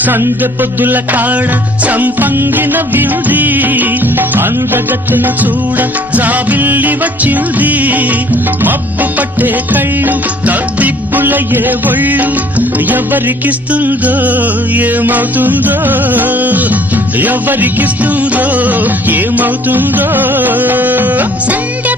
సందె పొద్దుల కాడ సంపంగిన బింది అందగత్తెను చూడ జాబిల్లి వచ్చింది మబ్బు పట్టే కళ్ళు కద్దిబ్బులయ్యే ఒళ్ళు ఎవరికిస్తుందో ఏమవుతుందో ఎవరికిస్తుందో ఏమవుతుందో సండే